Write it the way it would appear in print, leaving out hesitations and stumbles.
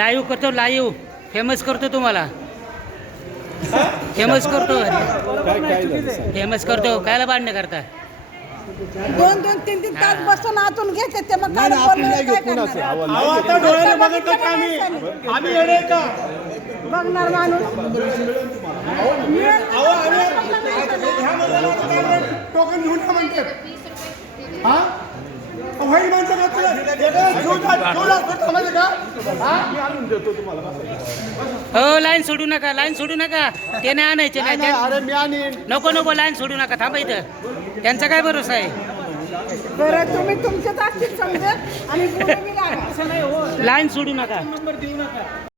Live करतो, live famous करतो तुम्हाला, फेमस करतो, फेमस करतो. कायला भांडणं करता? 2-2, 3-3 तास बसून आतून घेते ते मग काय बघणार माणूस. टोकन घेऊन का म्हणते हा होईल म्हणतो का तुला हो, लाईन सोडू नका, लाईन सोडू नका. ते नाही आणायचे, नाही अरे मी आणि नको नको, लाईन सोडू नका. थांबा इथं, त्यांचा काय भरोसा आहे? बरं तुम्ही तुमच्याच असतील समजा आणि बोलू मी लागा. लाईन सोडू नका.